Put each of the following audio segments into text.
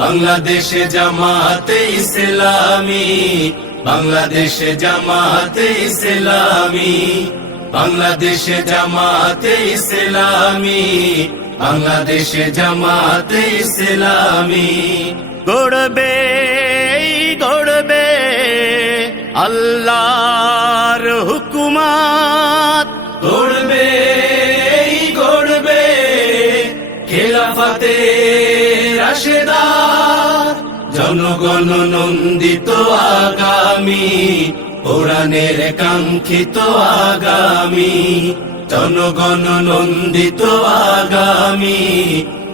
বাংলাদেশে জামাতে ইসলামী, বাংলাদেশে জামাতে ইসলামী, বাংলাদেশে জামাতে ইসলামী, বাংলাদেশে জামাতে ইসলামী। গড়বে গড়বে আল্লাহর হুকুমত, গড়বে গড়বে খেলাফতে রাশেদার, জনগণ নন্দিত আগামী, কোরআনের কাঙ্ক্ষিত আগামী, জনগণ নন্দিত আগামী,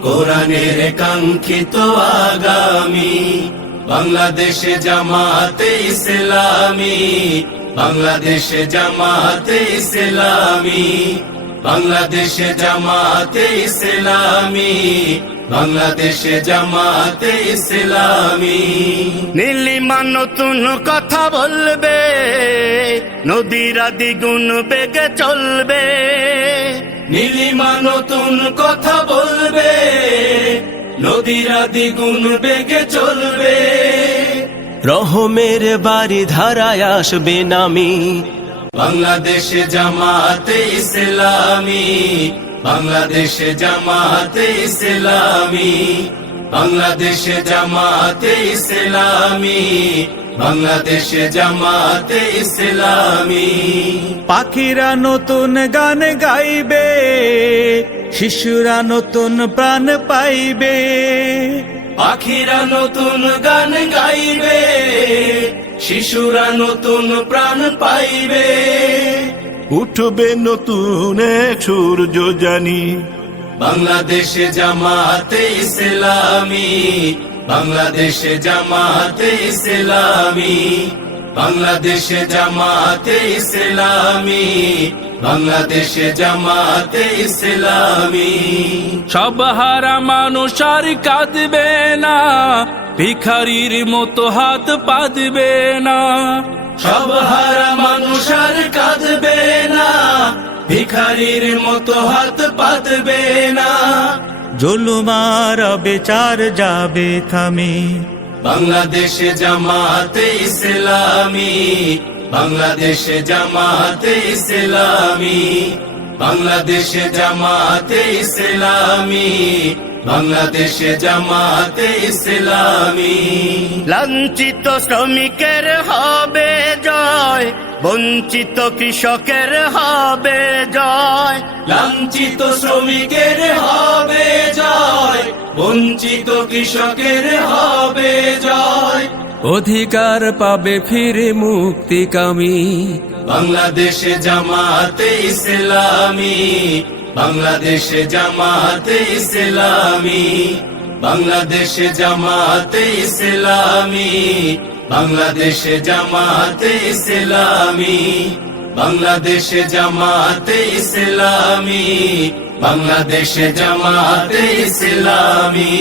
কোরআনের কাঙ্ক্ষিত আগামী। বাংলাদেশে জামাতে ইসলামী, বাংলাদেশে জামাতে ইসলামী, বাংলাদেশে জামাতে ইসলামী, বাংলাদেশে জামাতে ইসলামী। নীলিমা নতুন কথা বলবে, নদীরা দ্বিগুণ বেগে চলবে। নীলিমা নতুন কথা বলবে, নদীরা দ্বিগুণ বেগে চলবে। রহমের বাড়ি ধারায় আসবে নামি, বাংলাদেশে জামাতে ইসলামী, বাংলাদেশে জামাতে ইসলামী, বাংলাদেশে জামাতে ইসলামী, বাংলাদেশে জামাতে ইসলামী। পাখিরা নতুন গান গাইবে, শিশুরা নতুন প্রাণ পাইবে। পাখিরা নতুন গান গাইবে, শিশুরা নতুন প্রাণ পাইবে। উঠবে নতুন এক সূর্য জানি, বাংলাদেশে জামাতে ইসলামী, বাংলাদেশে জামাতে ইসলামী, বাংলাদেশে জামাতে ইসলামী, বাংলাদেশে জামাতে ইসলামী। সব হারা মানুষ আর কাঁদবে না, ভিখারির মতো হাত পাতবে না। সব হারা মানুষ আর কাঁদবে না, ভিখারির মতো হাত পাতবে না। জুলুমার বিচার যাবে থামি, বাংলাদেশে জামাতে ইসলামী, বাংলাদেশে জামাতে ইসলামী, বাংলাদেশে জামাতে ইসলামী, বাংলাদেশে জামাতে ইসলামী। লাঞ্ছিত শ্রমিকের হবে জয়, বঞ্চিত কৃষকের হবে জয়। লাঞ্ছিত শ্রমিকের হবে জয়, বঞ্চিত কৃষকের হবে জয়। অধিকার পাবে ফিরে মুক্তিকামী, বাংলাদেশে জামাতে ইসলামী, বাংলাদেশে জামাতে ইসলামী, বাংলাদেশে জামাতে ইসলামী, বাংলাদেশে জামাতে ইসলামী, বাংলাদেশে জামাতে ইসলামী, বাংলাদেশে জামাতে ইসলামী।